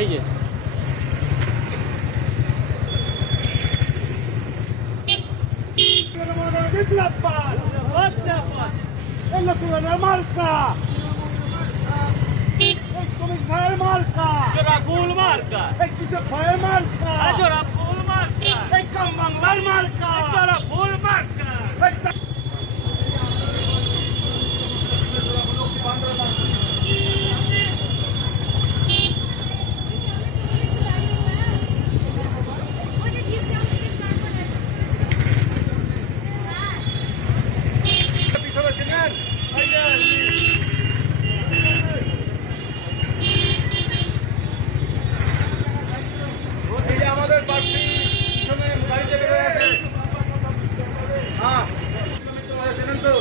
এই যে marca! Come fai marca? জোড়া ফুল মার্কা, E chi se fa marca? জোড়া ফুল মার্কা, E come la marca? জোড়া ফুল মার্কা। আমাদের প্রার্থী পিছনে গাড়িতে বেরোয় আছে। হ্যাঁ চেনেন তো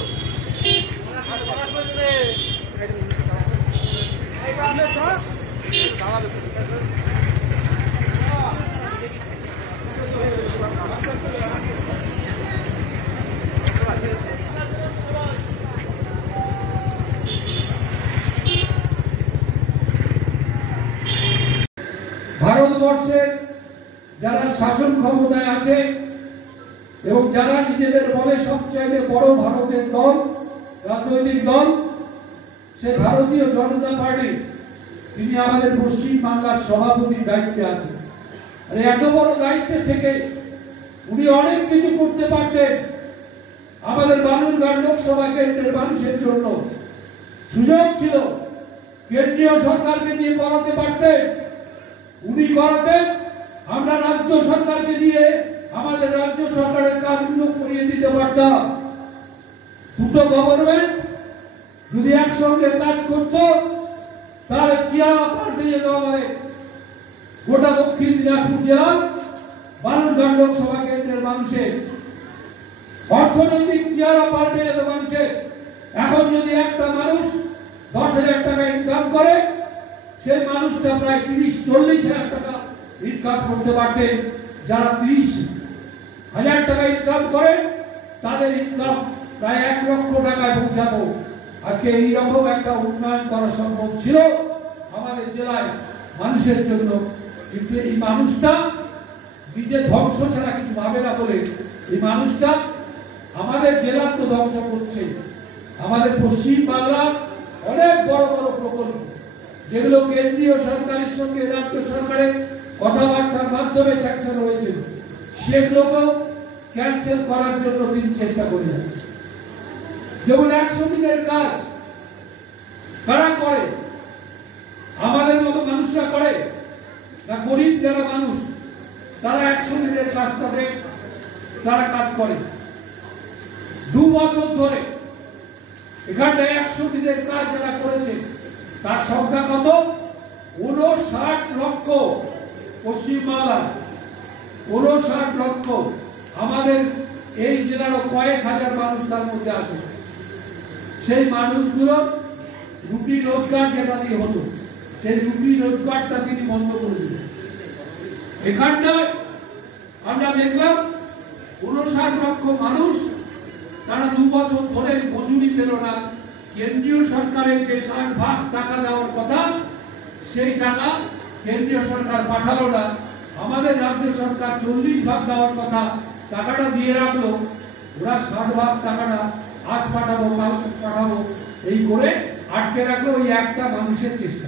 ভারতবর্ষের যারা শাসন ক্ষমতায় আছে এবং যারা নিজেদের বলে সবচাইতে বড় ভারতের দল, রাজনৈতিক দল, সে ভারতীয় জনতা পার্টি, তিনি আমাদের পশ্চিম বাংলার সভাপতির দায়িত্বে আছেন। আর এত বড় দায়িত্বে থেকে উনি অনেক কিছু করতে পারতেন আমাদের বালুরঘাট লোকসভা কেন্দ্রের মানুষের জন্য। সুযোগ ছিল, কেন্দ্রীয় সরকারকে দিয়ে করাতে পারতেন, উনি করাতেন, আমরা রাজ্য সরকারকে দিয়ে আমাদের রাজ্য সরকারের কাজগুলো করিয়ে দিতে পারতাম। দুটো গভর্নমেন্ট যদি একসঙ্গে কাজ করত তাহলে চেহারা পাল্টে যেত আমাদের গোটা দক্ষিণ দিনাজপুর জেলার বালুরঘাট লোকসভা কেন্দ্রের মানুষের অর্থনৈতিক চেহারা পাল্টে যেত মানুষের। এখন যদি একটা মানুষ 10,000 টাকা ইনকাম করে, সেই মানুষটা প্রায় 30-40,000 টাকা ইনকাম করতে পারতেন। যারা 30,000 টাকা ইনকাম করে তাদের ইনকাম প্রায় 1 লক্ষ টাকায় পৌঁছাতো। আজকে এইরকম একটা উন্নয়ন করা সম্ভব ছিল আমাদের জেলায় মানুষের জন্য, কিন্তু এই মানুষটা নিজের ধ্বংস ছাড়া কিছু ভাবে না বলে এই মানুষটা আমাদের জেলার তো ধ্বংস করছে। আমাদের পশ্চিম বাংলার অনেক বড় বড় প্রকল্প যেগুলো কেন্দ্রীয় সরকারের সঙ্গে রাজ্য সরকারের কথাবার্তার মাধ্যমে স্যাংশন হয়েছিল, সেগুলোকেও ক্যান্সেল করার জন্য তিনি চেষ্টা করে যাচ্ছেন। যেমন 100 দিনের কাজ কারা করে? আমাদের মতো মানুষরা করে না? গরিব যারা মানুষ তারা 100 দিনের কাজটাতে তারা কাজ করে। 2 বছর ধরে এখানটায় 100 দিনের কাজ যারা করেছে তার সংখ্যা কত? 59 লক্ষ। পশ্চিমবাংলায় 59 লক্ষ। আমাদের এই জেলারও কয়েক হাজার মানুষ তার মধ্যে আছে। সেই মানুষগুলো রুটি রোজগার যেটা দিয়ে হতো, সেই রুটি রোজগারটা তিনি বন্ধ করে দিলেন। এখানটায় আমরা দেখলাম 59 লক্ষ মানুষ তারা 2 বছর ধরে মজুরি পেল না। কেন্দ্রীয় সরকারের যে 60 টাকা দেওয়ার কথা, সেই টাকা কেন্দ্রীয় সরকার পাঠালো না। আমাদের রাজ্য সরকার 40 দেওয়ার কথা, টাকাটা দিয়ে রাখলো। ওরা 60 টাকাটা আজ পাঠাবো, কাল পাঠাবো এই করে আটকে রাখলো ওই একটা মানুষের চেষ্টা।